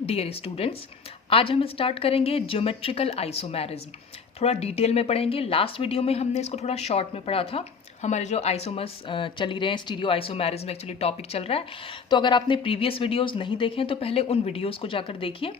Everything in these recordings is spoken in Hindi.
डियर स्टूडेंट्स, आज हम स्टार्ट करेंगे ज्योमेट्रिकल आइसोमेरिज्म। थोड़ा डिटेल में पढ़ेंगे। लास्ट वीडियो में हमने इसको थोड़ा शॉर्ट में पढ़ा था। हमारे जो आइसोमर्स चल ही रहे हैं, स्टीरियो आइसोमेरिज्म एक्चुअली टॉपिक चल रहा है। तो अगर आपने प्रीवियस वीडियोस नहीं देखे हैं तो पहले उन वीडियोस को जाकर देखिए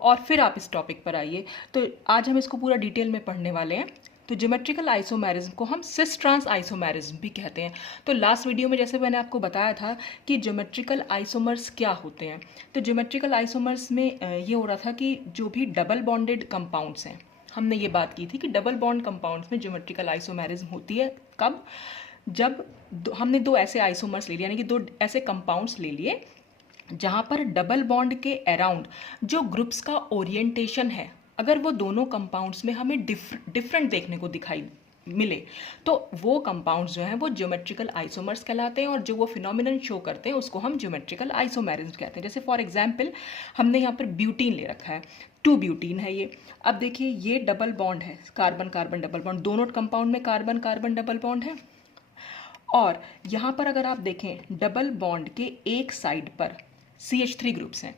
और फिर आप इस टॉपिक पर आइए। तो आज हम इसको पूरा डिटेल में पढ़ने वाले हैं। तो ज्योमेट्रिकल आइसोमेरिज्म को हम सिस ट्रांस आइसोमेरिज्म भी कहते हैं। तो लास्ट वीडियो में जैसे मैंने आपको बताया था कि ज्योमेट्रिकल आइसोमर्स क्या होते हैं। तो ज्योमेट्रिकल आइसोमर्स में ये हो रहा था कि जो भी डबल बॉन्डेड कंपाउंड्स हैं, हमने ये बात की थी कि डबल बॉन्ड कंपाउंड्स में ज्योमेट्रिकल आइसोमेरिज्म होती है। कब? जब हमने दो ऐसे आइसोमर्स ले लिए, यानी कि दो ऐसे कंपाउंड्स ले लिए जहाँ पर डबल बॉन्ड के अराउंड जो ग्रुप्स का ओरिएंटेशन है, अगर वो दोनों कंपाउंड्स में हमें डिफरेंट देखने को दिखाई मिले, तो वो कंपाउंड्स जो हैं वो ज्योमेट्रिकल आइसोमर्स कहलाते हैं और जो वो फिनोमिनन शो करते हैं उसको हम ज्योमेट्रिकल आइसोमेरिज्म कहते हैं। जैसे फॉर एग्जांपल हमने यहाँ पर ब्यूटीन ले रखा है, 2 ब्यूटीन है ये। अब देखिए ये डबल बॉन्ड है, कार्बन कार्बन डबल बॉन्ड, दोनों कंपाउंड में कार्बन कार्बन डबल बॉन्ड है। और यहाँ पर अगर आप देखें डबल बॉन्ड के एक साइड पर CH3 ग्रुप्स हैं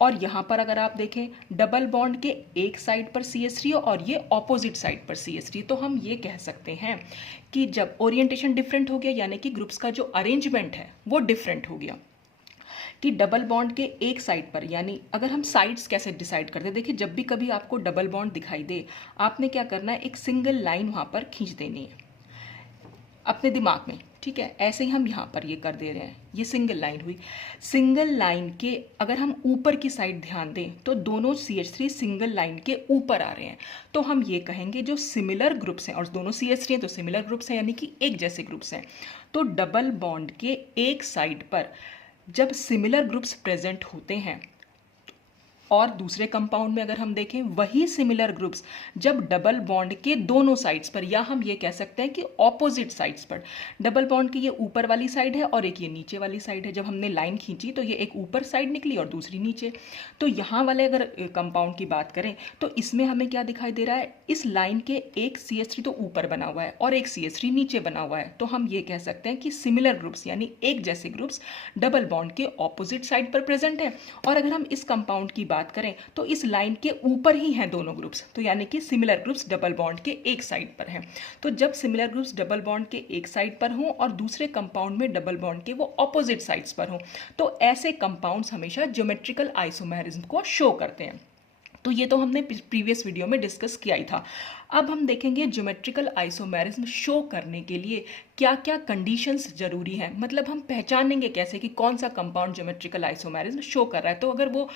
और यहाँ पर अगर आप देखें डबल बॉन्ड के एक साइड पर CH3 और ये ऑपोजिट साइड पर CH3, तो हम ये कह सकते हैं कि जब ओरिएंटेशन डिफरेंट हो गया, यानी कि ग्रुप्स का जो अरेंजमेंट है वो डिफरेंट हो गया, कि डबल बॉन्ड के एक साइड पर, यानी अगर हम साइड्स कैसे डिसाइड करते हैं, देखिए जब भी कभी आपको डबल बॉन्ड दिखाई दे, आपने क्या करना है, एक सिंगल लाइन वहाँ पर खींच देनी है अपने दिमाग में, ठीक है। ऐसे ही हम यहाँ पर ये कर दे रहे हैं, ये सिंगल लाइन हुई। सिंगल लाइन के अगर हम ऊपर की साइड ध्यान दें तो दोनों CH3 सिंगल लाइन के ऊपर आ रहे हैं, तो हम ये कहेंगे जो सिमिलर ग्रुप्स हैं, और दोनों CH3 हैं तो सिमिलर ग्रुप्स हैं, यानी कि एक जैसे ग्रुप्स हैं। तो डबल बॉन्ड के एक साइड पर जब सिमिलर ग्रुप्स प्रेजेंट होते हैं और दूसरे कंपाउंड में अगर हम देखें वही सिमिलर ग्रुप्स जब डबल बॉन्ड के दोनों साइड्स पर, या हम ये कह सकते हैं कि ऑपोजिट साइड्स पर, डबल बॉन्ड की ये ऊपर वाली साइड है और एक ये नीचे वाली साइड है, जब हमने लाइन खींची तो ये एक ऊपर साइड निकली और दूसरी नीचे। तो यहाँ वाले अगर कंपाउंड की बात करें तो इसमें हमें क्या दिखाई दे रहा है, इस लाइन के एक CH3 तो ऊपर बना हुआ है और एक CH3 नीचे बना हुआ है, तो हम ये कह सकते हैं कि सिमिलर ग्रुप्स यानी एक जैसे ग्रुप्स डबल बॉन्ड के ऑपोजिट साइड पर प्रेजेंट है। और अगर हम इस कंपाउंड की बात करें तो इस लाइन के ऊपर ही हैं दोनों ग्रुप्स, तो यानी कि सिमिलर ग्रुप्स डबल बॉन्ड के एक साइड पर हैं। तो जब सिमिलर ग्रुप्स डबल बॉन्ड के एक साइड पर हों और दूसरे कंपाउंड में डबल बॉन्ड के वो ऑपोजिट साइड्स पर हों, तो ऐसे कंपाउंड्स हमेशा ज्योमेट्रिकल आइसोमेरिज्म को शो करते हैं। तो ये तो हमने प्रीवियस वीडियो में डिस्कस किया ही था। अब हम देखेंगे ज्योमेट्रिकल आइसोमेरिज्म शो करने के लिए क्या क्या कंडीशंस जरूरी हैं, मतलब हम पहचानेंगे कैसे कि कौन सा कंपाउंड ज्योमेट्रिकल आइसोमेरिज्म शो कर रहा है। तो अगर वो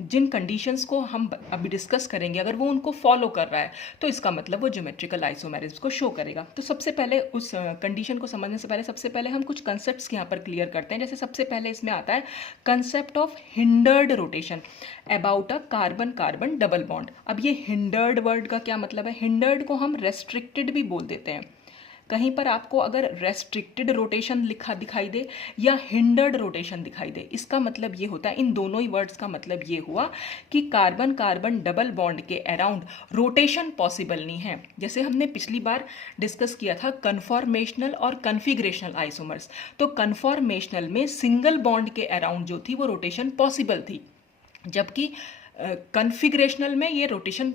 जिन कंडीशंस को हम अभी डिस्कस करेंगे अगर वो उनको फॉलो कर रहा है तो इसका मतलब वो ज्योमेट्रिकल आइसोमेरिज्म को शो करेगा। तो सबसे पहले उस कंडीशन को समझने से पहले सबसे पहले हम कुछ कंसेप्ट्स यहाँ पर क्लियर करते हैं। जैसे सबसे पहले इसमें आता है concept of hindered rotation about a carbon carbon double bond. अब ये हिंडर्ड वर्ड का क्या मतलब है? हिंडर्ड को हम रेस्ट्रिक्टेड भी बोल देते हैं। कहीं पर आपको अगर रेस्ट्रिक्टेड रोटेशन लिखा दिखाई दे या हिंडर्ड रोटेशन दिखाई दे, इसका मतलब ये होता है, इन दोनों ही वर्ड्स का मतलब ये हुआ कि कार्बन कार्बन डबल बॉन्ड के अराउंड रोटेशन पॉसिबल नहीं है। जैसे हमने पिछली बार डिस्कस किया था कन्फॉर्मेशनल और कन्फिग्रेशनल आइसोमर्स, तो कन्फॉर्मेशनल में सिंगल बॉन्ड के अराउंड जो थी वो रोटेशन पॉसिबल थी, जबकि कन्फिग्रेशनल में ये रोटेशन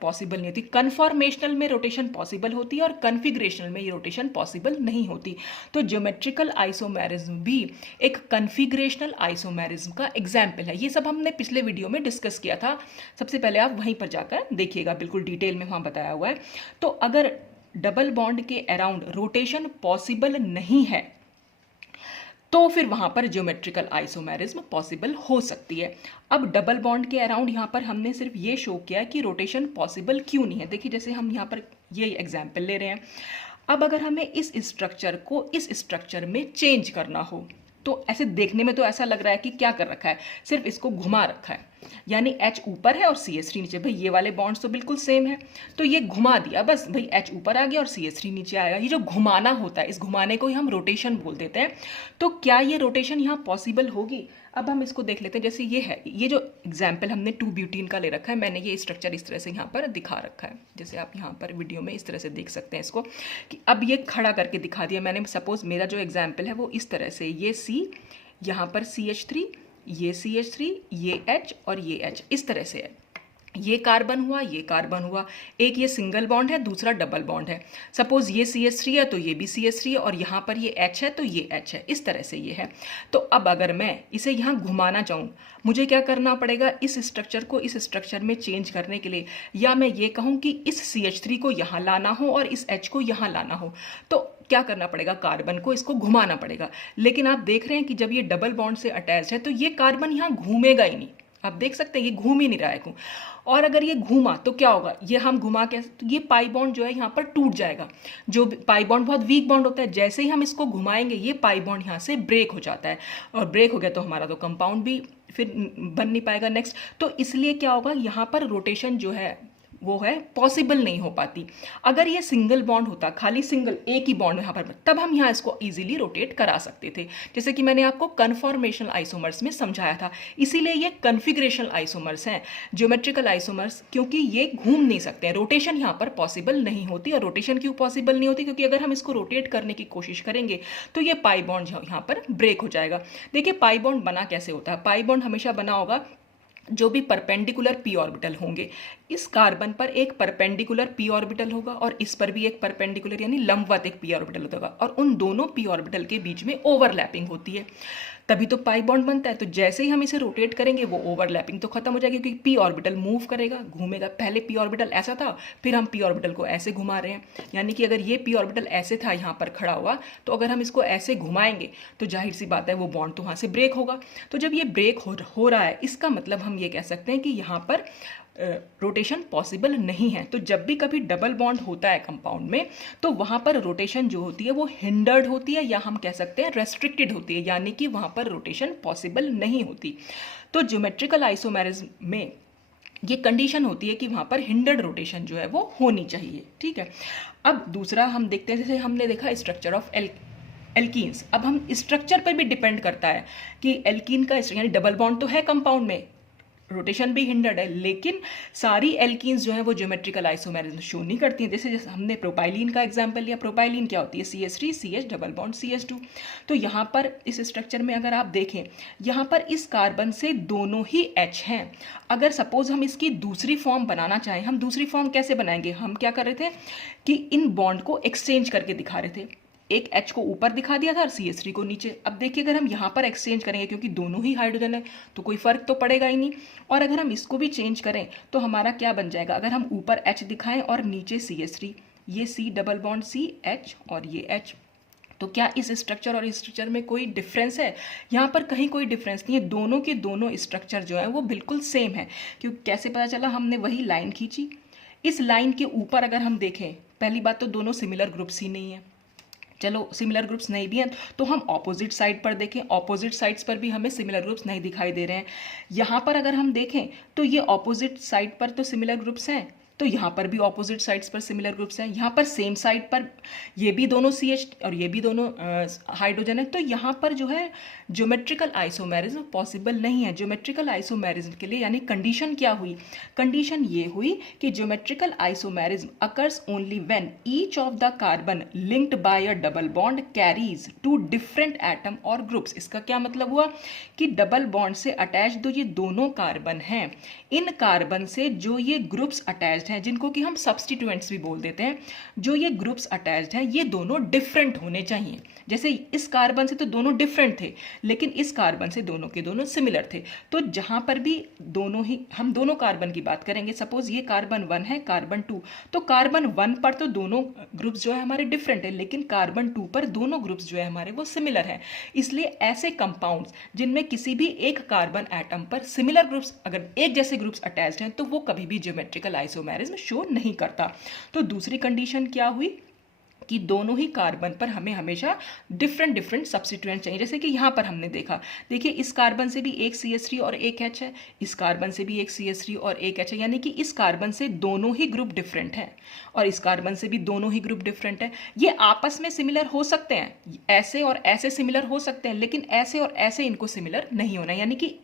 पॉसिबल नहीं होती। कन्फॉर्मेशनल में रोटेशन पॉसिबल होती है और कन्फिग्रेशनल में ये रोटेशन पॉसिबल नहीं होती। तो ज्योमेट्रिकल आइसोमेरिज्म भी एक कन्फिग्रेशनल आइसोमेरिज्म का एग्जाम्पल है। ये सब हमने पिछले वीडियो में डिस्कस किया था, सबसे पहले आप वहीं पर जाकर देखिएगा, बिल्कुल डिटेल में वहाँ बताया हुआ है। तो अगर डबल बॉन्ड के अराउंड रोटेशन पॉसिबल नहीं है तो फिर वहां पर ज्योमेट्रिकल आइसोमेरिज्म पॉसिबल हो सकती है। अब डबल बॉन्ड के अराउंड यहाँ पर हमने सिर्फ ये शो किया कि रोटेशन पॉसिबल क्यों नहीं है। देखिए जैसे हम यहाँ पर ये एग्जाम्पल ले रहे हैं, अब अगर हमें इस स्ट्रक्चर को इस स्ट्रक्चर में चेंज करना हो तो ऐसे देखने में तो ऐसा लग रहा है कि क्या कर रखा है, सिर्फ इसको घुमा रखा है, यानी H ऊपर है और CH3 नीचे। भाई ये वाले बॉन्ड्स तो बिल्कुल सेम है, तो ये घुमा दिया बस, भाई H ऊपर आ गया और CH3 नीचे आएगा। ये जो घुमाना होता है, इस घुमाने को ही हम रोटेशन बोल देते हैं। तो क्या ये रोटेशन यहाँ पॉसिबल होगी? अब हम इसको देख लेते हैं। जैसे ये है, ये जो एग्जाम्पल हमने 2 ब्यूटीन का ले रखा है, मैंने ये स्ट्रक्चर इस तरह से यहाँ पर दिखा रखा है, जैसे आप यहाँ पर वीडियो में इस तरह से देख सकते हैं इसको, कि अब ये खड़ा करके दिखा दिया मैंने। सपोज मेरा जो एग्जाम्पल है वो इस तरह से, ये C, यहाँ पर CH3, ये CH3, ये H और ये H, इस तरह से है। ये कार्बन हुआ, ये कार्बन हुआ, एक ये सिंगल बॉन्ड है, दूसरा डबल बॉन्ड है। सपोज ये CH3 है तो ये भी CH3 है, और यहाँ पर ये H है तो ये H है, इस तरह से ये है। तो अब अगर मैं इसे यहाँ घुमाना चाहूँ, मुझे क्या करना पड़ेगा, इस स्ट्रक्चर को इस स्ट्रक्चर में चेंज करने के लिए, या मैं ये कहूँ कि इस CH3 को यहाँ लाना हो और इस H को यहाँ लाना हो, तो क्या करना पड़ेगा, कार्बन को इसको घुमाना पड़ेगा। लेकिन आप देख रहे हैं कि जब ये डबल बॉन्ड से अटैच है तो ये कार्बन यहाँ घूमेगा ही नहीं। आप देख सकते हैं ये घूम ही नहीं रहा है। और अगर ये घूमा तो क्या होगा, ये हम घुमा के तो ये पाई बॉन्ड जो है यहाँ पर टूट जाएगा। जो पाई बॉन्ड बहुत वीक बॉन्ड होता है, जैसे ही हम इसको घुमाएंगे ये पाई बॉन्ड यहाँ से ब्रेक हो जाता है, और ब्रेक हो गया तो हमारा तो कंपाउंड भी फिर बन नहीं पाएगा नेक्स्ट। तो इसलिए क्या होगा, यहाँ पर रोटेशन जो है वो है पॉसिबल नहीं हो पाती। अगर ये सिंगल बॉन्ड होता, खाली सिंगल एक ही बॉन्ड यहाँ पर, तब हम यहाँ इसको इजीली रोटेट करा सकते थे, जैसे कि मैंने आपको कन्फॉर्मेशनल आइसोमर्स में समझाया था। इसीलिए ये कन्फिग्रेशनल आइसोमर्स हैं, ज्योमेट्रिकल आइसोमर्स, क्योंकि ये घूम नहीं सकते हैं, रोटेशन यहाँ पर पॉसिबल नहीं होती। और रोटेशन क्यों पॉसिबल नहीं होती, क्योंकि अगर हम इसको रोटेट करने की कोशिश करेंगे तो ये पाई बॉन्ड यहाँ पर ब्रेक हो जाएगा। देखिए पाई बॉन्ड बना कैसे होता है, पाई बॉन्ड हमेशा बना होगा जो भी परपेंडिकुलर p ऑर्बिटल होंगे, इस कार्बन पर एक परपेंडिकुलर p ऑर्बिटल होगा और इस पर भी एक परपेंडिकुलर यानी लंबवत एक p ऑर्बिटल होगा, और उन दोनों p ऑर्बिटल के बीच में ओवरलैपिंग होती है, तभी तो पाई बॉन्ड बनता है। तो जैसे ही हम इसे रोटेट करेंगे वो ओवरलैपिंग तो खत्म हो जाएगी, क्योंकि p ऑर्बिटल मूव करेगा, घूमेगा। पहले p ऑर्बिटल ऐसा था, फिर हम p ऑर्बिटल को ऐसे घुमा रहे हैं, यानी कि अगर ये p ऑर्बिटल ऐसे था यहाँ पर खड़ा हुआ, तो अगर हम इसको ऐसे घुमाएंगे तो जाहिर सी बात है वो बॉन्ड तो वहाँ से ब्रेक होगा। तो जब ये ब्रेक हो रहा है, इसका मतलब हम ये कह सकते हैं कि यहाँ पर रोटेशन पॉसिबल नहीं है। तो जब भी कभी डबल बॉन्ड होता है कंपाउंड में, तो वहाँ पर रोटेशन जो होती है वो हिंडर्ड होती है, या हम कह सकते हैं रेस्ट्रिक्टेड होती है, यानी कि वहाँ पर रोटेशन पॉसिबल नहीं होती। तो ज्योमेट्रिकल आइसोमेरिज्म में ये कंडीशन होती है कि वहाँ पर हिंडर्ड रोटेशन जो है वो होनी चाहिए। ठीक है, अब दूसरा हम देखते हैं, जैसे हमने देखा स्ट्रक्चर ऑफ एल्कीन्स। अब हम स्ट्रक्चर पर भी डिपेंड करता है कि एल्कीन का यानी डबल बॉन्ड तो है कंपाउंड में, रोटेशन भी हिंडर्ड है, लेकिन सारी एल्कीन्स जो है वो ज्योमेट्रिकल आइसोमेरिज्म शो नहीं करती हैं। जैसे हमने प्रोपाइलिन का एग्जांपल लिया, प्रोपाइलिन क्या होती है, CH3 CH double bond CH2। तो यहाँ पर इस स्ट्रक्चर में अगर आप देखें, यहाँ पर इस कार्बन से दोनों ही H हैं। अगर सपोज हम इसकी दूसरी फॉर्म बनाना चाहें, हम दूसरी फॉर्म कैसे बनाएंगे, हम क्या कर रहे थे कि इन बॉन्ड को एक्सचेंज करके दिखा रहे थे, एक H को ऊपर दिखा दिया था और CH3 को नीचे। अब देखिए अगर हम यहाँ पर एक्सचेंज करेंगे, क्योंकि दोनों ही हाइड्रोजन है तो कोई फर्क तो पड़ेगा ही नहीं, और अगर हम इसको भी चेंज करें तो हमारा क्या बन जाएगा, अगर हम ऊपर H दिखाएं और नीचे CH3, ये C double bond C H और ये H, तो क्या इस स्ट्रक्चर और इस स्ट्रक्चर में कोई डिफरेंस है, यहाँ पर कहीं कोई डिफरेंस नहीं है। दोनों के दोनों स्ट्रक्चर जो है वो बिल्कुल सेम है। क्यों, कैसे पता चला, हमने वही लाइन खींची, इस लाइन के ऊपर अगर हम देखें, पहली बात तो दोनों सिमिलर ग्रुप्स ही नहीं है। चलो सिमिलर ग्रुप्स नहीं भी हैं तो हम ऑपोजिट साइड पर देखें, ऑपोजिट साइड्स पर भी हमें सिमिलर ग्रुप्स नहीं दिखाई दे रहे हैं। यहाँ पर अगर हम देखें तो ये ऑपोजिट साइड पर तो सिमिलर ग्रुप्स हैं, तो यहाँ पर भी ऑपोजिट साइड्स पर सिमिलर ग्रुप्स हैं। यहाँ पर सेम साइड पर ये भी दोनों CH और ये भी दोनों हाइड्रोजन है, तो यहाँ पर जो है ज्योमेट्रिकल आइसोमेरिज्म पॉसिबल नहीं है। ज्योमेट्रिकल आइसोमेरिज्म के लिए यानी कंडीशन क्या हुई, कंडीशन ये हुई कि geometrical isomerism occurs only when each of the carbon linked by a double bond carries to different atom और ग्रुप्स। इसका क्या मतलब हुआ कि डबल बॉन्ड से अटैच जो ये दोनों कार्बन हैं, इन कार्बन से जो ये ग्रुप्स अटैच्ड हैं, जिनको कि हम सब्स्टिट्यूएंट्स भी बोल देते हैं, जो ये ग्रुप्स अटैच्ड हैं ये दोनों डिफरेंट होने चाहिए। जैसे इस कार्बन से तो दोनों डिफरेंट थे, लेकिन इस कार्बन से दोनों के दोनों सिमिलर थे। तो जहां पर भी दोनों ही, हम दोनों कार्बन की बात करेंगे, सपोज ये कार्बन 1 है, कार्बन 2, तो कार्बन 1 पर तो दोनों ग्रुप्स जो है हमारे डिफरेंट है, लेकिन कार्बन 2 पर दोनों ग्रुप्स जो है हमारे वो सिमिलर है। इसलिए ऐसे कंपाउंड्स जिनमें किसी भी एक कार्बन एटम पर सिमिलर ग्रुप्स, अगर एक जैसे ग्रुप्स अटैच्ड हैं, तो वो कभी भी ज्योमेट्रिकल आइसोमेरिज्म शो नहीं करता। तो दूसरी कंडीशन क्या हुई कि दोनों ही कार्बन पर हमें हमेशा डिफरेंट सब्स्टिट्यूएंट चाहिए। जैसे कि यहाँ पर हमने देखा, देखिए इस कार्बन से भी एक CH3 और एक H है, इस कार्बन से भी एक CH3 और एक H है, यानी कि इस कार्बन से दोनों ही ग्रुप डिफरेंट हैं और इस कार्बन से भी दोनों ही ग्रुप डिफरेंट है। ये आपस में सिमिलर हो सकते हैं, ऐसे और ऐसे सिमिलर हो सकते हैं, लेकिन ऐसे और ऐसे इनको सिमिलर नहीं होना, यानी कि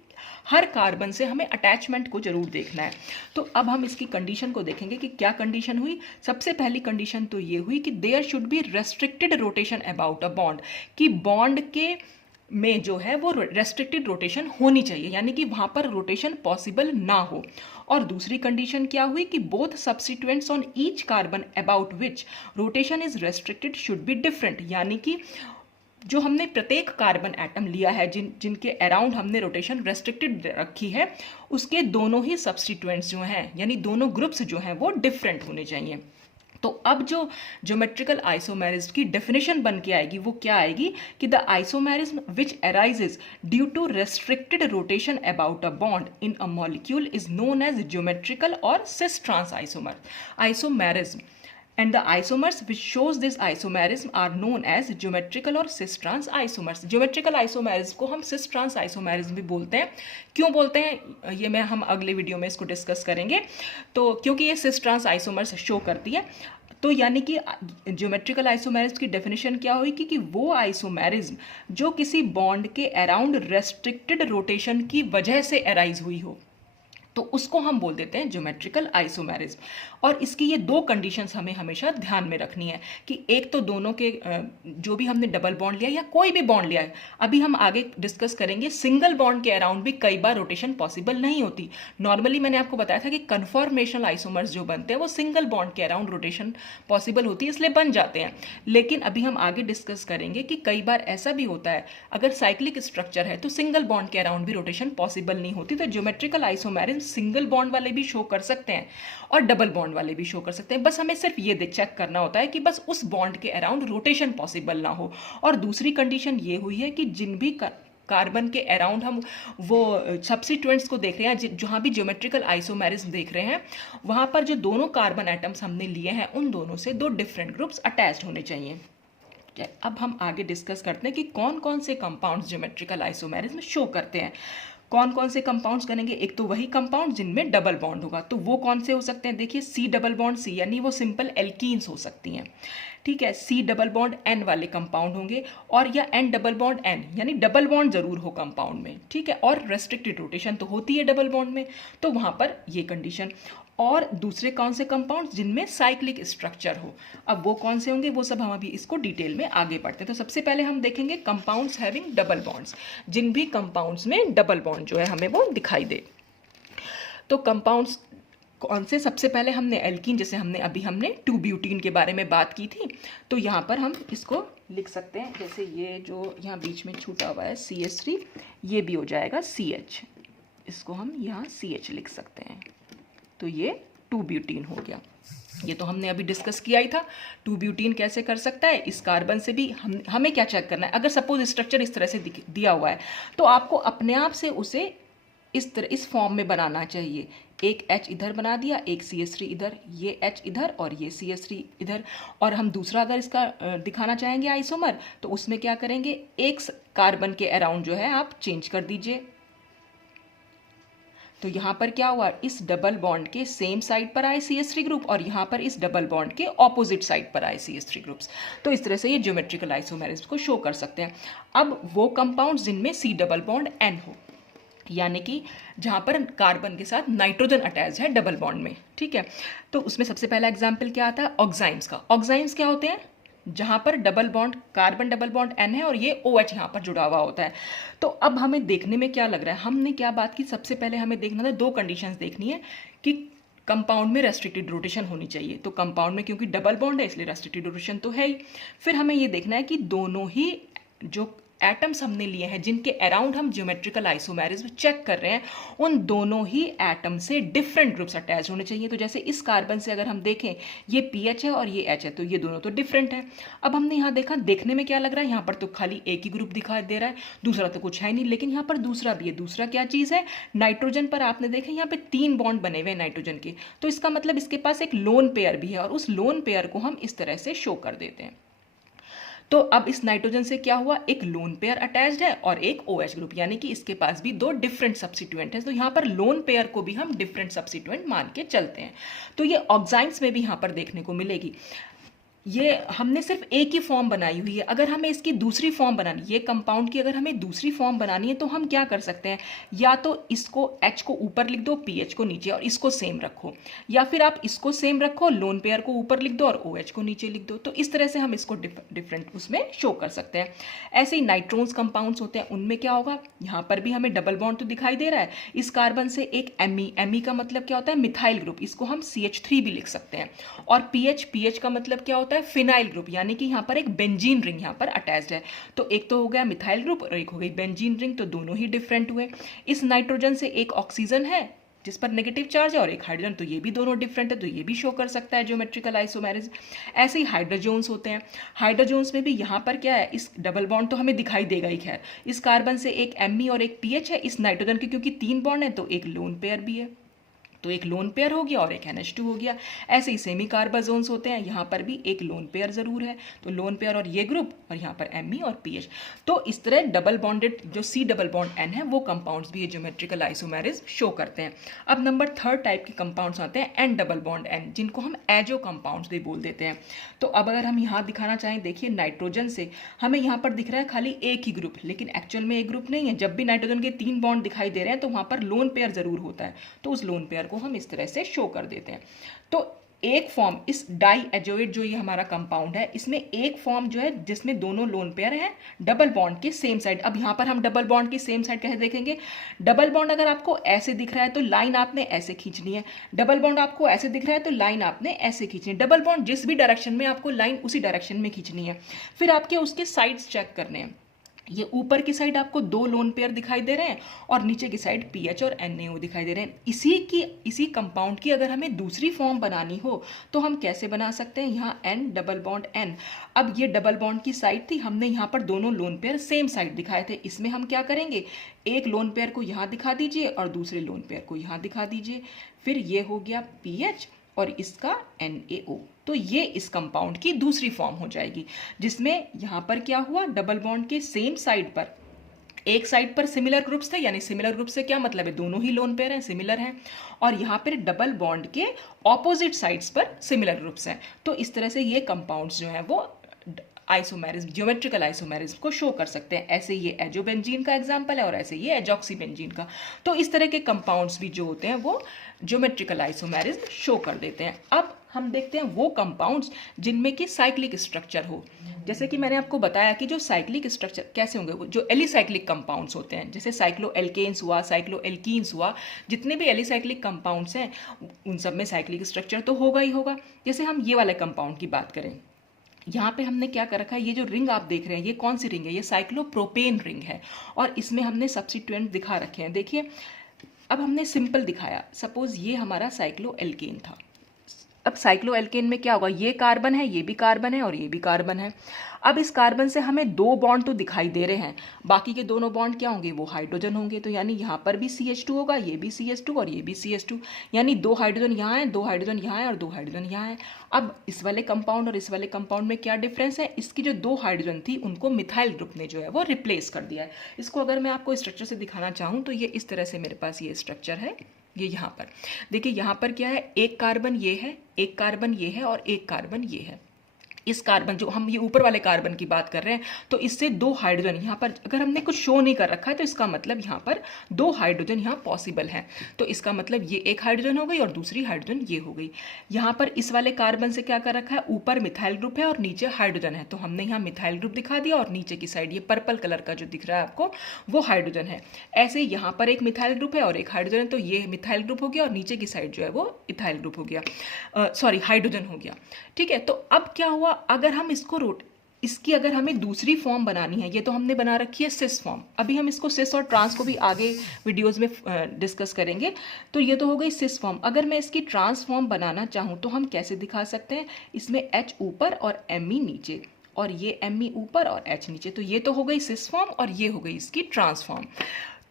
हर कार्बन से हमें अटैचमेंट को जरूर देखना है। तो अब हम इसकी कंडीशन को देखेंगे कि क्या कंडीशन हुई। सबसे पहली कंडीशन तो ये हुई कि there should be restricted rotation about a bond, कि बॉन्ड के में जो है वो रेस्ट्रिक्टेड रोटेशन होनी चाहिए, यानी कि वहाँ पर रोटेशन पॉसिबल ना हो। और दूसरी कंडीशन क्या हुई कि both substituents on each carbon about which rotation is restricted should be different, यानी कि जो हमने प्रत्येक कार्बन एटम लिया है जिनके अराउंड हमने रोटेशन रेस्ट्रिक्टेड रखी है, उसके दोनों ही सब्स्टिट्यूएंट्स जो हैं यानी दोनों ग्रुप्स जो हैं वो डिफरेंट होने चाहिए। तो अब जो ज्योमेट्रिकल आइसोमेरिज्म की डेफिनेशन बन के आएगी वो क्या आएगी कि the isomerism which arises due to restricted rotation about a bond in a molecule is known as geometrical और cis trans isomerism and the isomers which shows this isomerism are known as geometrical और cis trans isomers। geometrical isomerism को हम cis trans isomerism भी बोलते हैं। क्यों बोलते हैं ये हम अगले वीडियो में इसको डिस्कस करेंगे। तो क्योंकि ये cis trans isomers शो करती है, तो यानी कि ज्योमेट्रिकल आइसोमेरिज्म की डेफिनेशन क्या हुई कि वो आइसोमेरिज्म जो किसी बॉन्ड के अराउंड रेस्ट्रिक्टेड रोटेशन की वजह से अराइज हुई हो, तो उसको हम बोल देते हैं ज्योमेट्रिकल आइसोमेरिज्म। और इसकी ये दो कंडीशंस हमें हमेशा ध्यान में रखनी है कि एक तो दोनों के जो भी हमने डबल बॉन्ड लिया या कोई भी बॉन्ड लिया है, अभी हम आगे डिस्कस करेंगे सिंगल बॉन्ड के अराउंड भी कई बार रोटेशन पॉसिबल नहीं होती। नॉर्मली मैंने आपको बताया था कि कन्फॉर्मेशनल आइसोमर्स जो बनते हैं वो सिंगल बॉन्ड के अराउंड रोटेशन पॉसिबल होती है, इसलिए बन जाते हैं। लेकिन अभी हम आगे डिस्कस करेंगे कि कई बार ऐसा भी होता है, अगर साइक्लिक स्ट्रक्चर है तो सिंगल बॉन्ड के अराउंड भी रोटेशन पॉसिबल नहीं होती। तो ज्योमेट्रिकल आइसोमेरिज्म सिंगल बॉन्ड वाले भी शो कर सकते हैं और डबल बॉन्ड वाले भी शो कर सकते हैं। बस हमें सिर्फ ये चेक करना होता है कि बस उस बॉन्ड के अराउंड रोटेशन पॉसिबल ना हो। और दूसरी कंडीशन ये हुई है कि जिन भी कार्बन के अराउंड हम वो सब्स्टिट्यूएंट्स को देख रहे हैं, जहाँ भी ज्योमेट्रिकल आइसोमेरिज्म देख रहे हैं, वहाँ पर जो दोनों कार्बन एटम्स हमने लिए हैं उन दोनों से दो डिफरेंट ग्रुप्स अटैच्ड होने चाहिए। अब हम आगे डिस्कस करते हैं कि कौन कौन से कंपाउंड्स ज्योमेट्रिकल आइसोमेरिज्म शो करते हैं। कौन कौन से कंपाउंड्स करेंगे? एक तो वही कंपाउंड जिनमें डबल बॉन्ड होगा, तो वो कौन से हो सकते हैं? देखिए, सी डबल बॉन्ड सी, यानी वो सिंपल एल्कीन्स हो सकती हैं। ठीक है, सी डबल बॉन्ड एन वाले कंपाउंड होंगे, और या एन डबल बॉन्ड एन, यानी डबल बॉन्ड जरूर हो कंपाउंड में। ठीक है, और रेस्ट्रिक्टेड रोटेशन तो होती है डबल बॉन्ड में, तो वहां पर ये कंडीशन। और दूसरे कौन से कंपाउंड्स जिनमें साइक्लिक स्ट्रक्चर हो, अब वो कौन से होंगे वो सब हम अभी इसको डिटेल में आगे बढ़ते हैं। तो सबसे पहले हम देखेंगे कंपाउंड्स हैविंग डबल बॉन्ड्स, जिन भी कंपाउंड्स में डबल बॉन्ड जो है हमें वो दिखाई दे। तो कंपाउंड्स कौन से? सबसे पहले हमने एल्कीन, जैसे हमने 2-ब्यूटीन के बारे में बात की थी, तो यहाँ पर हम इसको लिख सकते हैं, जैसे ये जो यहाँ बीच में छूटा हुआ है CH3, ये भी हो जाएगा CH, इसको हम यहाँ CH लिख सकते हैं, तो ये 2-ब्यूटीन हो गया। ये तो हमने अभी डिस्कस किया ही था। 2-ब्यूटीन कैसे कर सकता है? इस कार्बन से भी हमें क्या चेक करना है, अगर सपोज स्ट्रक्चर इस तरह से दिया हुआ है तो आपको अपने आप से उसे इस फॉर्म में बनाना चाहिए। एक H इधर बना दिया, एक CH3 इधर, ये H इधर और ये CH3 इधर। और हम दूसरा अगर इसका दिखाना चाहेंगे आइसोमर, तो उसमें क्या करेंगे, एक कार्बन के अराउंड जो है आप चेंज कर दीजिए। तो यहाँ पर क्या हुआ, इस डबल बॉन्ड के सेम साइड पर आए CH3 ग्रुप, और यहाँ पर इस डबल बॉन्ड के ऑपोजिट साइड पर आए CH3 ग्रुप्स। तो इस तरह से ये ज्योमेट्रिकल आइसोमेरिज्म को शो कर सकते हैं। अब वो कंपाउंड जिनमें C डबल बॉन्ड N हो, यानी कि जहाँ पर कार्बन के साथ नाइट्रोजन अटैच है डबल बॉन्ड में। ठीक है, तो उसमें सबसे पहला एग्जाम्पल क्या आता है? ऑक्साइम्स का। ऑक्साइम्स क्या होते हैं? जहाँ पर double bond, carbon double bond N है और ये OH यहाँ पर जुड़ा हुआ होता है। तो अब हमें देखने में क्या लग रहा है, हमने क्या बात की, सबसे पहले हमें देखना था, दो कंडीशंस देखनी है कि कंपाउंड में रेस्ट्रिक्टेड रोटेशन होनी चाहिए। तो कंपाउंड में क्योंकि डबल बॉन्ड है इसलिए रेस्ट्रिक्टेड रोटेशन तो है ही। फिर हमें ये देखना है कि दोनों ही जो एटम्स हमने लिए हैं जिनके अराउंड हम ज्योमेट्रिकल आइसोमेरिज्म चेक कर रहे हैं, उन दोनों ही एटम से डिफरेंट ग्रुप्स अटैच होने चाहिए। तो जैसे इस कार्बन से अगर हम देखें, ये PH है और ये H है, तो ये दोनों तो डिफरेंट है। अब हमने यहाँ देखा, देखने में क्या लग रहा है, यहाँ पर तो खाली एक ही ग्रुप दिखाई दे रहा है, दूसरा तो कुछ है नहीं, लेकिन यहाँ पर दूसरा भी है। दूसरा क्या चीज़ है? नाइट्रोजन पर आपने देखा यहाँ पे 3 बॉन्ड बने हुए हैं नाइट्रोजन के, तो इसका मतलब इसके पास एक लोन पेयर भी है, और उस लोन पेयर को हम इस तरह से शो कर देते हैं। तो अब इस नाइट्रोजन से क्या हुआ, एक लोन पेयर अटैच्ड है और एक OH ग्रुप, यानी कि इसके पास भी दो डिफरेंट सब्स्टिट्यूएंट हैं। तो यहाँ पर लोन पेयर को भी हम डिफरेंट सब्स्टिट्यूएंट मान के चलते हैं। तो ये ऑक्साइम्स में भी यहाँ पर देखने को मिलेगी। ये हमने सिर्फ एक ही फॉर्म बनाई हुई है। अगर हमें इसकी दूसरी फॉर्म बनानी, ये कंपाउंड की अगर हमें दूसरी फॉर्म बनानी है तो हम क्या कर सकते हैं, या तो इसको H को ऊपर लिख दो, PH को नीचे, और इसको सेम रखो, या फिर आप इसको सेम रखो, लोन पेयर को ऊपर लिख दो और OH को नीचे लिख दो। तो इस तरह से हम इसको डिफरेंट उसमें शो कर सकते हैं। ऐसे ही नाइट्रोन्स कंपाउंड्स होते हैं, उनमें क्या होगा, यहाँ पर भी हमें डबल बॉन्ड तो दिखाई दे रहा है, इस कार्बन से एक Me का मतलब क्या होता है, मिथाइल ग्रुप, इसको हम CH3 भी लिख सकते हैं। और PH का मतलब क्या होता है, फिनाइल ग्रुप, यानी कि यहाँ पर एक बेंजीन रिंग यहाँ पर अटैच्ड है। तो एक तो हो गया मिथाइल ग्रुप और एक हो गई बेंजीन रिंग, तो दोनों ही डिफरेंट हुए। इस नाइट्रोजन से एक ऑक्सीजन है जिस पर नेगेटिव चार्ज है और एक हाइड्रोजन, तो ये भी दोनों डिफरेंट है, तो ये भी शो कर सकता है ज्योमेट्रिकल आइसोमेरिज्म। ऐसे ही हाइड्रोजोन्स होते हैं, हाइड्रोजोन्स में भी यहाँ पर क्या है, इस डबल बॉन्ड तो हमें दिखाई देगा ही, खैर इस कार्बन से एक Me और एक PH है, इस नाइट्रोजन के क्योंकि 3 बॉन्ड है तो एक लोन पेयर भी है, तो एक लोन पेयर हो गया और एक NH2 हो गया। ऐसे ही सेमी कार्बाजोन्स होते हैं, यहाँ पर भी एक लोन पेयर जरूर है, तो लोन पेयर और ये ग्रुप, और यहाँ पर Me और PH। तो इस तरह डबल बॉन्डेड जो C डबल बॉन्ड N है वो कंपाउंड्स भी ये ज्योमेट्रिकल आइसोमेरिज्म शो करते हैं। अब नंबर 3rd टाइप के कंपाउंड्स आते हैं N डबल बॉन्ड N, जिनको हम एजो कंपाउंड्स भी बोल देते हैं। तो अब अगर हम यहाँ दिखाना चाहें, देखिए नाइट्रोजन से हमें यहाँ पर दिख रहा है खाली एक ही ग्रुप, लेकिन एक्चुअल में एक ग्रुप नहीं है। जब भी नाइट्रोजन के 3 बॉन्ड दिखाई दे रहे हैं तो वहाँ पर लोन पेयर जरूर होता है, तो उस लोन पेयर को हम इस तरह से शो कर देते हैं। तो एक फॉर्म इस डाई एजोएट जो ये हमारा कंपाउंड है, इसमें एक फॉर्म जो है जिसमें दोनों लोन पेयर हैं डबल बॉन्ड के सेम साइड। अब यहाँ पर हम डबल बॉन्ड की सेम साइड कैसे देखेंगे, डबल बॉन्ड अगर आपको ऐसे दिख रहा है तो लाइन आपने ऐसे खींचनी है, डबल बॉन्ड आपको ऐसे दिख रहा है तो लाइन आपने ऐसे खींचनी है। डबल बॉन्ड जिस भी डायरेक्शन में, आपको लाइन उसी डायरेक्शन में खींचनी है। फिर आपके उसके साइड्स चेक करने हैं, ये ऊपर की साइड आपको 2 लोन पेयर दिखाई दे रहे हैं और नीचे की साइड PH और NaO दिखाई दे रहे हैं। इसी कंपाउंड की अगर हमें दूसरी फॉर्म बनानी हो तो हम कैसे बना सकते हैं, यहाँ N डबल बॉन्ड N। अब ये डबल बॉन्ड की साइड थी, हमने यहाँ पर दोनों लोन पेयर सेम साइड दिखाए थे, इसमें हम क्या करेंगे, एक लोन पेयर को यहाँ दिखा दीजिए और दूसरे लोन पेयर को यहाँ दिखा दीजिए। फिर ये हो गया PH और इसका NaO, तो ये इस कंपाउंड की दूसरी फॉर्म हो जाएगी, जिसमें यहाँ पर क्या हुआ, डबल बॉन्ड के सेम साइड पर एक साइड पर सिमिलर ग्रुप्स थे, यानी सिमिलर ग्रुप से क्या मतलब है, दोनों ही लोन पेयर हैं, सिमिलर हैं, और यहाँ पर डबल बॉन्ड के ऑपोजिट साइड्स पर सिमिलर ग्रुप्स हैं। तो इस तरह से ये कंपाउंड्स जो हैं वो आइसोमेरिज्म, ज्योमेट्रिकल आइसोमेरिज्म को शो कर सकते हैं। ऐसे ये एजोबेंजीन का एग्जांपल है और ऐसे ये एजॉक्सीबेंजीन का। तो इस तरह के कंपाउंड्स भी जो होते हैं वो ज्योमेट्रिकल आइसोमेरिज्म शो कर देते हैं। अब हम देखते हैं वो कंपाउंड्स जिनमें कि साइक्लिक स्ट्रक्चर हो। जैसे कि मैंने आपको बताया कि जो साइक्लिक स्ट्रक्चर कैसे होंगे, वो जो एलिसाइक्लिक कंपाउंड्स होते हैं, जैसे साइक्लो एल्केन्स हुआ, साइक्लो एल्कीन्स हुआ, जितने भी एलिसाइक्लिक कंपाउंड्स हैं उन सब में साइक्लिक स्ट्रक्चर तो होगा ही होगा। जैसे हम ये वाले कंपाउंड की बात करें, यहाँ पे हमने क्या कर रखा है, ये जो रिंग आप देख रहे हैं ये कौन सी रिंग है, ये साइक्लोप्रोपेन रिंग है, और इसमें हमने सब्स्टिट्यूएंट दिखा रखे हैं। देखिए अब हमने सिंपल दिखाया, सपोज ये हमारा साइक्लो एल्केन था। अब साइक्लो एल्केन में क्या होगा, ये कार्बन है, ये भी कार्बन है और ये भी कार्बन है। अब इस कार्बन से हमें 2 बॉन्ड तो दिखाई दे रहे हैं, बाकी के दोनों बॉन्ड क्या होंगे, वो हाइड्रोजन होंगे। तो यानी यहाँ पर भी CH2 होगा, ये भी CH2 और ये भी CH2, यानी 2 हाइड्रोजन यहाँ है, 2 हाइड्रोजन यहाँ है और 2 हाइड्रोजन यहाँ है। अब इस वाले कंपाउंड और इस वाले कंपाउंड में क्या डिफरेंस है, इसकी जो 2 हाइड्रोजन थी उनको मिथाइल ग्रुप ने जो है वो रिप्लेस कर दिया है। इसको अगर मैं आपको स्ट्रक्चर से दिखाना चाहूँ तो ये इस तरह से मेरे पास ये स्ट्रक्चर है। ये यहाँ पर देखिए, यहाँ पर क्या है, एक कार्बन ये है, एक कार्बन ये है और एक कार्बन ये है। इस कार्बन जो हम ये ऊपर वाले कार्बन की बात कर रहे हैं, तो इससे 2 हाइड्रोजन यहाँ पर अगर हमने कुछ शो नहीं कर रखा है तो इसका मतलब यहाँ पर 2 हाइड्रोजन यहाँ पॉसिबल है। तो इसका मतलब ये एक हाइड्रोजन हो गई और दूसरी हाइड्रोजन ये हो गई। यहाँ पर इस वाले कार्बन से क्या कर रखा है, ऊपर मिथाइल ग्रुप है और नीचे हाइड्रोजन है, तो हमने यहाँ मिथाइल ग्रुप दिखा दिया और नीचे की साइड ये पर्पल कलर का जो दिख रहा है आपको वो हाइड्रोजन है। ऐसे यहाँ पर एक मिथाइल ग्रुप है और एक हाइड्रोजन है, तो ये मिथाइल ग्रुप हो गया और नीचे की साइड जो है वो इथाइल ग्रुप हो गया, सॉरी हाइड्रोजन हो गया। ठीक है, तो अब क्या हुआ, अगर हम इसको इसकी अगर हमें दूसरी फॉर्म बनानी है, ये तो हमने बना रखी है सिस फॉर्म, अभी हम इसको सिस और ट्रांस को भी आगे वीडियोस में डिस्कस करेंगे। तो ये तो हो गई सिस फॉर्म। अगर मैं इसकी ट्रांस फॉर्म बनाना चाहूँ तो हम कैसे दिखा सकते हैं, इसमें H ऊपर और Me नीचे, और ये Me ऊपर और H नीचे, तो ये तो हो गई सिस फॉर्म और ये हो गई इसकी ट्रांस फॉर्म।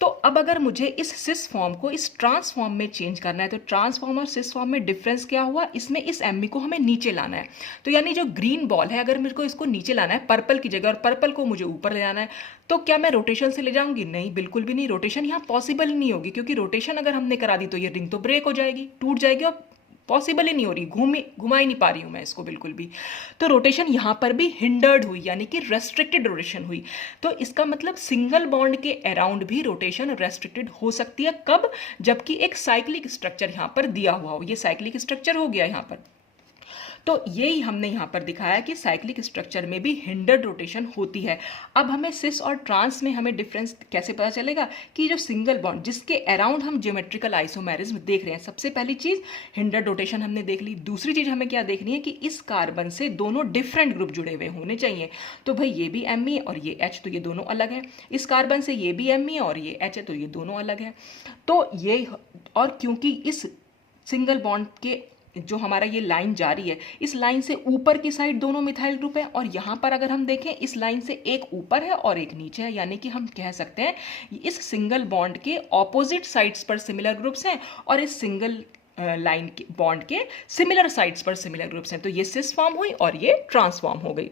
तो अब अगर मुझे इस सिस फॉर्म को इस ट्रांस फॉर्म में चेंज करना है, तो ट्रांस फॉर्म और सिस फॉर्म में डिफरेंस क्या हुआ, इसमें इस Me को हमें नीचे लाना है। तो यानी जो ग्रीन बॉल है, अगर मेरे को इसको नीचे लाना है पर्पल की जगह और पर्पल को मुझे ऊपर ले जाना है, तो क्या मैं रोटेशन से ले जाऊंगी, नहीं बिल्कुल भी नहीं, रोटेशन यहाँ पॉसिबल नहीं होगी, क्योंकि रोटेशन अगर हमने करा दी तो ये रिंग तो ब्रेक हो जाएगी, टूट जाएगी और पॉसिबल ही नहीं हो रही, घुमा ही नहीं पा रही हूँ मैं इसको बिल्कुल भी। तो रोटेशन यहाँ पर भी हिंडर्ड हुई, यानी कि रेस्ट्रिक्टेड रोटेशन हुई। तो इसका मतलब सिंगल बॉन्ड के अराउंड भी रोटेशन रेस्ट्रिक्टेड हो सकती है। कब? जबकि एक साइक्लिक स्ट्रक्चर यहाँ पर दिया हुआ हो। ये साइक्लिक स्ट्रक्चर हो गया यहाँ पर। तो यही हमने यहाँ पर दिखाया कि साइक्लिक स्ट्रक्चर में भी हिंडर्ड रोटेशन होती है। अब हमें सिस और ट्रांस में हमें डिफरेंस कैसे पता चलेगा कि जो सिंगल बॉन्ड जिसके अराउंड हम ज्योमेट्रिकल आइसोमेरिज्म देख रहे हैं, सबसे पहली चीज हिंडर्ड रोटेशन हमने देख ली। दूसरी चीज हमें क्या देखनी है कि इस कार्बन से दोनों डिफरेंट ग्रुप जुड़े हुए होने चाहिए। तो भाई ये भी Me और ये H, तो ये दोनों अलग है। इस कार्बन से ये भी Me और ये H है, तो ये दोनों अलग है। तो ये, और क्योंकि इस सिंगल बॉन्ड के जो हमारा ये लाइन जा रही है, इस लाइन से ऊपर की साइड दोनों मिथाइल ग्रुप है, और यहाँ पर अगर हम देखें इस लाइन से एक ऊपर है और एक नीचे है, यानी कि हम कह सकते हैं इस सिंगल बॉन्ड के ऑपोजिट साइड्स पर सिमिलर ग्रुप्स हैं और इस सिंगल लाइन के बॉन्ड के सिमिलर साइड्स पर सिमिलर ग्रुप्स हैं। तो ये सिस फॉर्म हुई और ये ट्रांसफॉर्म हो गई।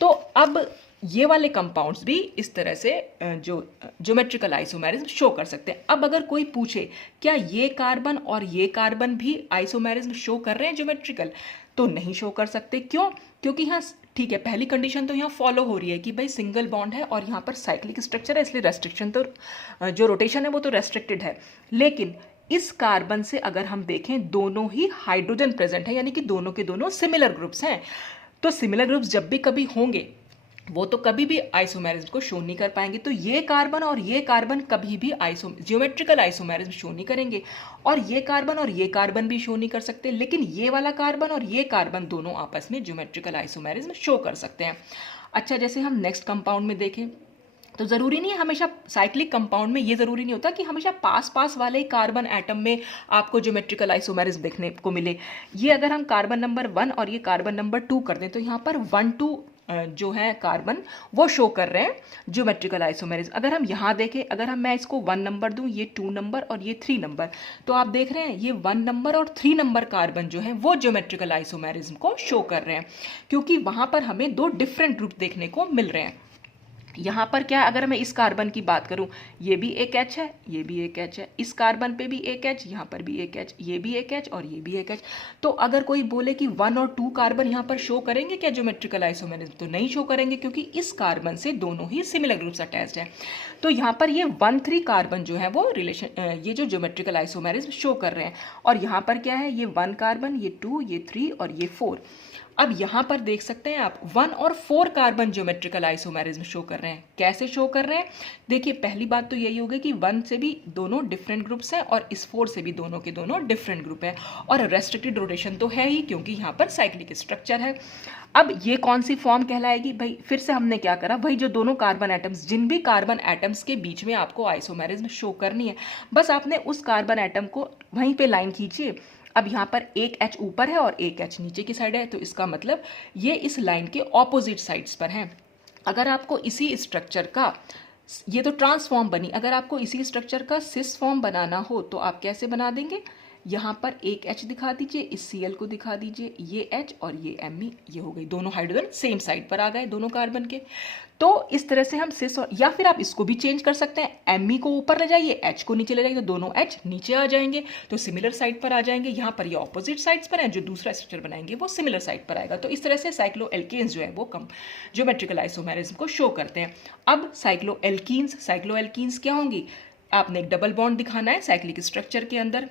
तो अब ये वाले कंपाउंड्स भी इस तरह से जो ज्योमेट्रिकल आइसोमेरिज्म शो कर सकते हैं। अब अगर कोई पूछे क्या ये कार्बन और ये कार्बन भी आइसोमेरिज्म शो कर रहे हैं ज्योमेट्रिकल, तो नहीं शो कर सकते। क्यों? क्योंकि हाँ ठीक है, पहली कंडीशन तो यहाँ फॉलो हो रही है कि भाई सिंगल बॉन्ड है और यहाँ पर साइक्लिक स्ट्रक्चर है, इसलिए रेस्ट्रिक्शन तो जो रोटेशन है वो तो रेस्ट्रिक्टेड है। लेकिन इस कार्बन से अगर हम देखें दोनों ही हाइड्रोजन प्रेजेंट है, यानी कि दोनों के दोनों सिमिलर ग्रुप्स हैं। तो सिमिलर ग्रुप्स जब भी कभी होंगे वो तो कभी भी आइसोमेरिज्म को शो नहीं कर पाएंगे। तो ये कार्बन और ये कार्बन कभी भी ज्योमेट्रिकल आइसोमेरिज्म शो नहीं करेंगे, और ये कार्बन भी शो नहीं कर सकते। लेकिन ये वाला कार्बन और ये कार्बन दोनों आपस में ज्योमेट्रिकल आइसोमेरिज्म शो कर सकते हैं। अच्छा, जैसे हम नेक्स्ट कंपाउंड में देखें तो ज़रूरी नहीं है हमेशा साइक्लिक कंपाउंड में, ये ज़रूरी नहीं होता कि हमेशा पास पास वाले कार्बन एटम में आपको ज्योमेट्रिकल आइसोमेरिज्म देखने को मिले। ये अगर हम कार्बन नंबर 1 और ये कार्बन नंबर 2 कर दें तो यहाँ पर 1 2 जो है कार्बन वो शो कर रहे हैं ज्योमेट्रिकल आइसोमेरिज्म। अगर हम यहाँ देखें, अगर मैं इसको 1 नंबर दूँ, ये 2 नंबर और ये 3 नंबर, तो आप देख रहे हैं ये 1 नंबर और 3 नंबर कार्बन जो है वो ज्योमेट्रिकल आइसोमेरिज्म को शो कर रहे हैं, क्योंकि वहाँ पर हमें दो डिफरेंट ग्रुप देखने को मिल रहे हैं। यहाँ पर क्या, अगर मैं इस कार्बन की बात करूँ, ये भी एक H है, ये भी एक H है, इस कार्बन पे भी एक H, यहाँ पर भी एक H, ये भी एक H और ये भी एक H। तो अगर कोई बोले कि 1 और 2 कार्बन यहाँ पर शो करेंगे क्या ज्योमेट्रिकल आइसोमेरिज्म, तो नहीं शो करेंगे, क्योंकि इस कार्बन से दोनों ही सिमिलर ग्रुप्स अटैच्ड हैं। तो यहाँ पर ये 1 3 कार्बन जो है वो रिलेशन, ये जो ज्योमेट्रिकल आइसोमेरिज्म शो कर रहे हैं। और यहाँ पर क्या है, ये 1 कार्बन, ये 2, ये 3 और ये 4। अब यहाँ पर देख सकते हैं आप 1 और 4 कार्बन ज्योमेट्रिकल आइसोमेरिज्म शो कर रहे हैं। कैसे शो कर रहे हैं? देखिए, पहली बात तो यही होगी कि 1 से भी दोनों डिफरेंट ग्रुप्स हैं और इस 4 से भी दोनों के दोनों डिफरेंट ग्रुप है, और रेस्ट्रिक्टेड रोटेशन तो है ही क्योंकि यहाँ पर साइक्लिक स्ट्रक्चर है। अब ये कौन सी फॉर्म कहलाएगी भाई? फिर से हमने क्या करा भाई, जो दोनों कार्बन एटम्स, जिन भी कार्बन एटम्स के बीच में आपको आइसोमेरिज्म शो करनी है, बस आपने उस कार्बन एटम को वहीं पे लाइन खींचिए। अब यहाँ पर एक H ऊपर है और एक H नीचे की साइड है, तो इसका मतलब ये इस लाइन के ऑपोजिट साइड्स पर हैं। अगर आपको इसी स्ट्रक्चर का, ये तो ट्रांसफॉर्म बनी, अगर आपको इसी स्ट्रक्चर का सिस फॉर्म बनाना हो तो आप कैसे बना देंगे? यहाँ पर एक H दिखा दीजिए, इस Cl को दिखा दीजिए, ये H और ये Me, ये हो गई, दोनों हाइड्रोजन सेम साइड पर आ गए दोनों कार्बन के। तो इस तरह से हम सिस, और या फिर आप इसको भी चेंज कर सकते हैं, Me को ऊपर ले जाइए, H को नीचे ले जाइए, तो दोनों H नीचे आ जाएंगे, तो सिमिलर साइड पर आ जाएंगे। यहाँ पर ये ऑपोजिट साइड्स पर हैं, जो दूसरा स्ट्रक्चर बनाएंगे वो सिमिलर साइड पर आएगा। तो इस तरह से साइक्लोएल्केन्स जो है वो कम ज्योमेट्रिकल आइसोमेरिज्म को शो करते हैं। अब साइक्लोएल्कीन्स क्या होंगी? आपने एक डबल बॉन्ड दिखाना है साइक्लिक स्ट्रक्चर के अंदर,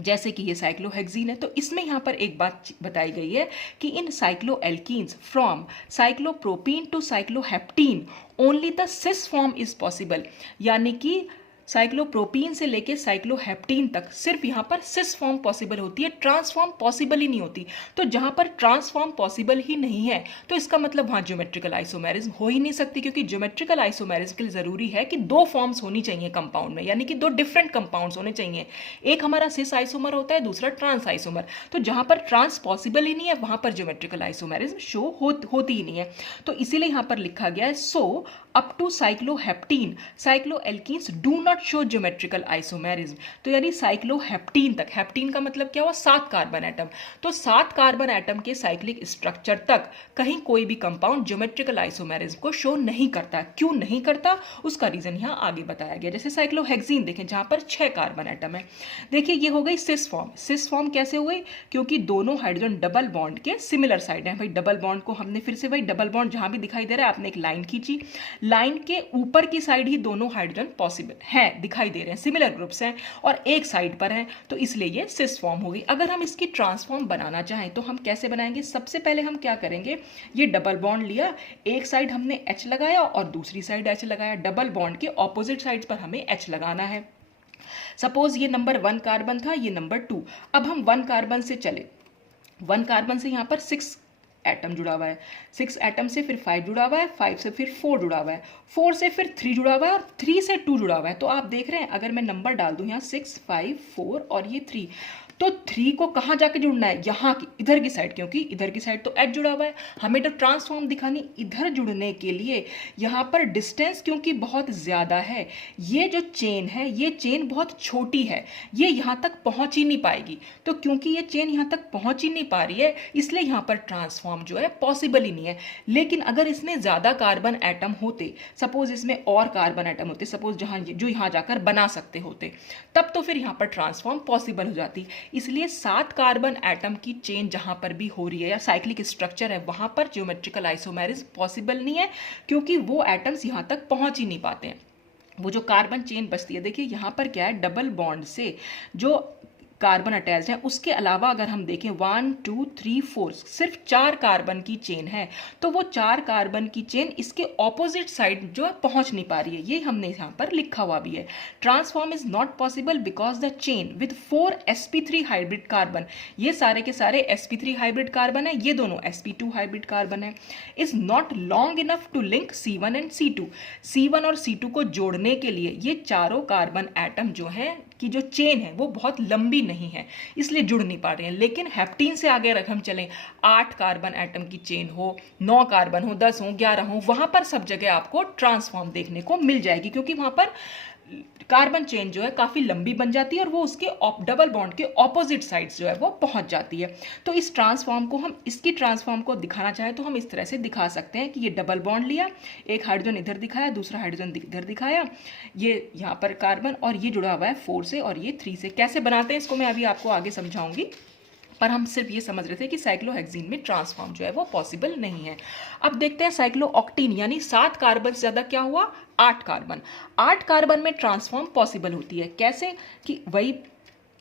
जैसे कि ये साइक्लोहेक्सीन है। तो इसमें यहाँ पर एक बात बताई गई है कि in cycloalkenes from cyclopropene to cycloheptene only the cis form is possible, यानी कि साइक्लोप्रोपीन से लेके साइक्लोहेप्टीन तक सिर्फ यहाँ पर सिस फॉर्म पॉसिबल होती है, ट्रांसफॉर्म पॉसिबल ही नहीं होती। तो जहाँ पर ट्रांसफॉर्म पॉसिबल ही नहीं है तो इसका मतलब वहाँ ज्योमेट्रिकल आइसोमेरिज्म हो ही नहीं सकती, क्योंकि ज्योमेट्रिकल आइसोमेरिज्म के लिए ज़रूरी है कि दो फॉर्म्स होनी चाहिए कंपाउंड में, यानी कि दो डिफरेंट कंपाउंड्स होने चाहिए। एक हमारा सिस आइसोमर होता है, दूसरा ट्रांस आइसोमर। तो जहाँ पर ट्रांस पॉसिबल ही नहीं है वहाँ पर ज्योमेट्रिकल आइसोमेरिज्म शो होती ही नहीं है। तो इसीलिए यहाँ पर लिखा गया है, so up to cycloheptene cycloalkenes do not show geometrical isomerism. तो यानी साइक्लोहेप्टीन तक, हेप्टीन का मतलब क्या हुआ, 7 कार्बन एटम, तो 7 कार्बन एटम के साइक्लिक स्ट्रक्चर तक कहीं कोई भी कंपाउंड ज्योमेट्रिकल आइसोमेरिज्म को शो नहीं करता। क्यों नहीं करता, उसका रीजन यहाँ आगे बताया गया। जैसे साइक्लोहेक्सीन देखें जहां पर 6 कार्बन एटम है। देखिए ये हो गई सिस फॉर्म। सिस फॉर्म कैसे हो गई, क्योंकि दोनों हाइड्रोजन डबल बॉन्ड के सिमिलर साइड हैं। भाई डबल बॉन्ड को हमने फिर से, भाई डबल बॉन्ड जहां भी दिखाई दे रहा है आपने एक लाइन खींची, लाइन के ऊपर की साइड ही दोनों हाइड्रोजन पॉसिबल है, दिखाई दे रहे हैं, सिमिलर ग्रुप्स हैं और एक साइड पर हैं, तो इसलिए ये सिस फॉर्म हो गई। अगर हम इसकी ट्रांसफॉर्म बनाना चाहें तो हम कैसे बनाएंगे, सबसे पहले हम क्या करेंगे, ये डबल बॉन्ड लिया, एक साइड हमने H लगाया और दूसरी साइड H लगाया, डबल बॉन्ड के ऑपोजिट साइड्स पर हमें H लगाना है। सपोज ये नंबर 1 कार्बन था, ये नंबर 2। अब हम 1 कार्बन से चले, 1 कार्बन से यहाँ पर 6 एटम जुड़ा हुआ है, 6 एटम से फिर 5 जुड़ा हुआ है, 5 से फिर 4 जुड़ा हुआ है, 4 से फिर 3 जुड़ा हुआ है और 3 से 2 जुड़ा हुआ है। तो आप देख रहे हैं अगर मैं नंबर डाल दूं यहाँ 6, 5, 4 और ये 3, तो 3 को कहाँ जाके जुड़ना है, यहाँ की इधर की साइड, क्योंकि इधर की साइड तो H जुड़ा हुआ है। हमें तो ट्रांसफॉर्म दिखानी इधर जुड़ने के लिए यहाँ पर डिस्टेंस क्योंकि बहुत ज़्यादा है, ये जो चेन है ये चेन बहुत छोटी है, ये यहाँ तक पहुँच ही नहीं पाएगी। तो क्योंकि ये चेन यहाँ तक पहुँच ही नहीं पा रही है इसलिए यहाँ पर ट्रांसफॉर्म जो है पॉसिबल ही नहीं है। लेकिन अगर इसमें ज़्यादा कार्बन एटम होते, सपोज इसमें और कार्बन एटम होते, सपोज जहाँ जो यहाँ जाकर बना सकते होते, तब तो फिर यहाँ पर ट्रांसफॉर्म पॉसिबल हो जाती। इसलिए 7 कार्बन एटम की चेन जहां पर भी हो रही है या साइक्लिक स्ट्रक्चर है वहां पर ज्योमेट्रिकल आइसोमेरिज्म पॉसिबल नहीं है, क्योंकि वो एटम्स यहां तक पहुंच ही नहीं पाते हैं। वो जो कार्बन चेन बचती है, देखिए यहां पर क्या है, डबल बॉन्ड से जो कार्बन अटैच है उसके अलावा अगर हम देखें 1 2 3 4 सिर्फ 4 कार्बन की चेन है, तो वो 4 कार्बन की चेन इसके ऑपोजिट साइड जो है पहुंच नहीं पा रही है। ये हमने यहाँ पर लिखा हुआ भी है, transform is not possible because the chain with 4 sp3 hybrid carbon, ये सारे के सारे sp3 हाइब्रिड कार्बन है, ये दोनों sp2 हाइब्रिड कार्बन है, is not long enough to link C1 and C2। C1 और C2 को जोड़ने के लिए ये चारों कार्बन एटम जो है की जो चेन है वो बहुत लंबी नहीं है, इसलिए जुड़ नहीं पा रहे हैं। लेकिन हेप्टीन से आगे अगर हम चलें, 8 कार्बन एटम की चेन हो, 9 कार्बन हो, 10 हो, 11 हो, वहां पर सब जगह आपको ट्रांसफॉर्म देखने को मिल जाएगी, क्योंकि वहां पर कार्बन चेन जो है काफी लंबी बन जाती है और वो उसके डबल बॉन्ड के ऑपोजिट साइड्स जो है वो पहुंच जाती है। तो इस ट्रांसफॉर्म को हम, इसकी ट्रांसफॉर्म को दिखाना चाहें तो हम इस तरह से दिखा सकते हैं कि ये डबल बॉन्ड लिया, एक हाइड्रोजन इधर दिखाया, दूसरा हाइड्रोजन इधर दिखाया, ये यहाँ पर कार्बन और ये जुड़ा हुआ है 4 से और ये 3 से। कैसे बनाते हैं इसको मैं अभी आपको आगे समझाऊंगी, पर हम सिर्फ ये समझ रहे थे कि साइक्लोहेक्सीन में ट्रांसफॉर्म जो है वो पॉसिबल नहीं है। अब देखते हैं साइक्लोऑक्टीन, यानी 7 कार्बन से ज़्यादा क्या हुआ, 8 कार्बन। 8 कार्बन में ट्रांसफॉर्म पॉसिबल होती है, कैसे कि वही,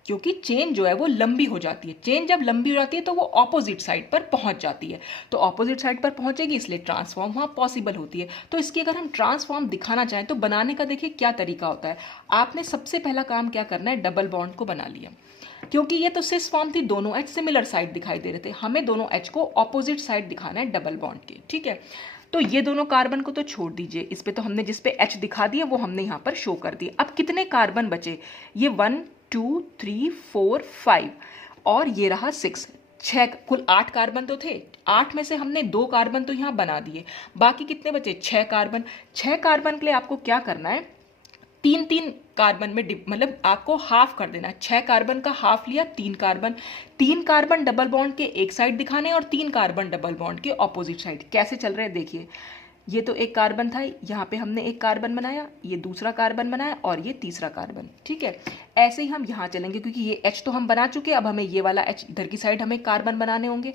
क्योंकि चेन जो है वो लंबी हो जाती है, चेन जब लंबी हो जाती है तो वो ऑपोजिट साइड पर पहुंच जाती है, तो ऑपोजिट साइड पर पहुंचेगी इसलिए ट्रांसफॉर्म वहाँ पॉसिबल होती है। तो इसकी अगर हम ट्रांसफॉर्म दिखाना चाहें तो बनाने का देखिए क्या तरीका होता है। आपने सबसे पहला काम क्या करना है, डबल बॉन्ड को बना लिया, क्योंकि ये तो सिस फॉर्म थी, दोनों H सिमिलर साइड दिखाई दे रहे थे, हमें दोनों H को ऑपोजिट साइड दिखाना है डबल बॉन्ड के, ठीक है। तो ये दोनों कार्बन को तो छोड़ दीजिए, इस पे तो हमने जिस पे H दिखा दिया वो हमने यहाँ पर शो कर दिए। अब कितने कार्बन बचे, ये 1 2 3 4 5 और ये रहा 6, 6, कुल 8 कार्बन तो थे, 8 में से हमने 2 कार्बन तो यहाँ बना दिए, बाकी कितने बचे, 6 कार्बन। 6 कार्बन के लिए आपको क्या करना है, 3-3 कार्बन में मतलब आपको हाफ कर देना है, 6 कार्बन का हाफ लिया, 3 कार्बन, 3 कार्बन डबल बॉन्ड के एक साइड दिखाने और 3 कार्बन डबल बॉन्ड के ऑपोजिट साइड। कैसे चल रहे हैं देखिए, ये तो एक कार्बन था, यहाँ पे हमने एक कार्बन बनाया, ये दूसरा कार्बन बनाया और ये तीसरा कार्बन, ठीक है। ऐसे ही हम यहाँ चलेंगे, क्योंकि ये H तो हम बना चुके, अब हमें ये वाला H इधर की साइड हमें कार्बन बनाने होंगे,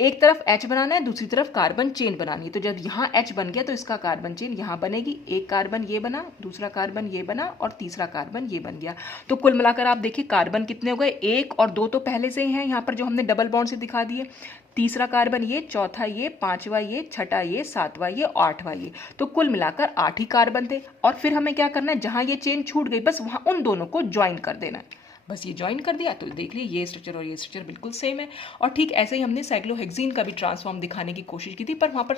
एक तरफ H बनाना है, दूसरी तरफ कार्बन चेन बनानी है। तो जब यहाँ H बन गया तो इसका कार्बन चेन यहाँ बनेगी, एक कार्बन ये बना, दूसरा कार्बन ये बना और तीसरा कार्बन ये बन गया। तो कुल मिलाकर आप देखिए कार्बन कितने हो गए, 1 और 2 तो पहले से ही हैं यहाँ पर जो हमने डबल बॉन्ड से दिखा दिए, तीसरा कार्बन ये, चौथा ये, पांचवा ये, छठा ये, सातवां ये, आठवां ये, तो कुल मिलाकर 8 ही कार्बन थे। और फिर हमें क्या करना है, जहाँ ये चेन छूट गई बस वहाँ उन दोनों को ज्वाइन कर देना है, बस ये ज्वाइन कर दिया तो देख लीजिए ये स्ट्रक्चर और ये स्ट्रक्चर बिल्कुल सेम है। और ठीक ऐसे ही हमने साइक्लोहेक्सीन का भी ट्रांसफॉर्म दिखाने की कोशिश की थी, पर वहाँ पर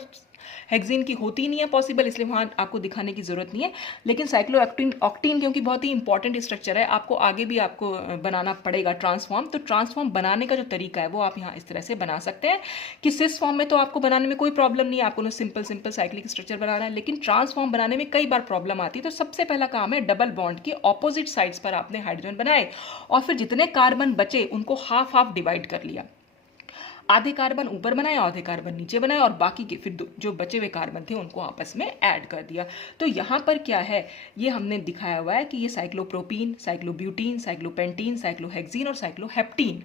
हेक्सेन की होती नहीं है पॉसिबल, इसलिए वहाँ आपको दिखाने की ज़रूरत नहीं है। लेकिन साइक्लोऑक्टेन ऑक्टेन क्योंकि बहुत ही इंपॉर्टेंट स्ट्रक्चर है, आपको आगे भी आपको बनाना पड़ेगा ट्रांसफॉर्म, तो ट्रांसफॉर्म बनाने का जो तरीका है वो आप यहाँ इस तरह से बना सकते हैं कि सिस फॉर्म में तो आपको बनाने में कोई प्रॉब्लम नहीं है, आपको सिंपल सिंपल साइक्लिक स्ट्रक्चर बनाना है, लेकिन ट्रांसफॉर्म बनाने में कई बार प्रॉब्लम आती है। तो सबसे पहला काम है डबल बॉन्ड के ऑपोजिट साइड्स पर आपने हाइड्रोजन बनाए और फिर जितने कार्बन बचे उनको हाफ हाफ डिवाइड कर लिया, आधे कार्बन ऊपर बनाए आधे कार्बन नीचे बनाए और बाकी के फिर जो बचे हुए कार्बन थे उनको आपस में ऐड कर दिया। तो यहाँ पर क्या है, ये हमने दिखाया हुआ है कि ये साइक्लोप्रोपीन, साइक्लोब्यूटीन, साइक्लोपेंटीन, साइक्लोहेक्सीन और साइक्लोहेप्टीन,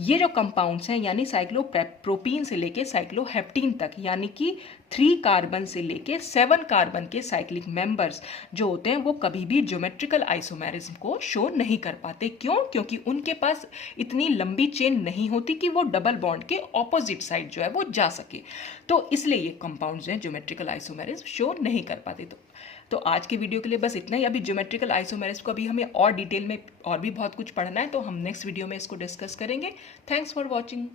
ये जो कंपाउंड्स हैं यानी साइक्लोप्रोपीन से लेके साइक्लोहेप्टीन तक, यानी कि 3 कार्बन से लेके 7 कार्बन के साइक्लिक मेंबर्स जो होते हैं वो कभी भी ज्योमेट्रिकल आइसोमेरिज्म को शो नहीं कर पाते। क्यों? क्योंकि उनके पास इतनी लंबी चेन नहीं होती कि वो डबल बॉन्ड के ऑपोजिट साइड जो है वो जा सके, तो इसलिए ये कंपाउंड्स हैं ज्योमेट्रिकल आइसोमेरिज्म शो नहीं कर पाते। तो आज के वीडियो के लिए बस इतना ही। अभी ज्योमेट्रिकल आइसोमेरिज्म को अभी हमें और डिटेल में और भी बहुत कुछ पढ़ना है, तो हम नेक्स्ट वीडियो में इसको डिस्कस करेंगे। Thanks for watching.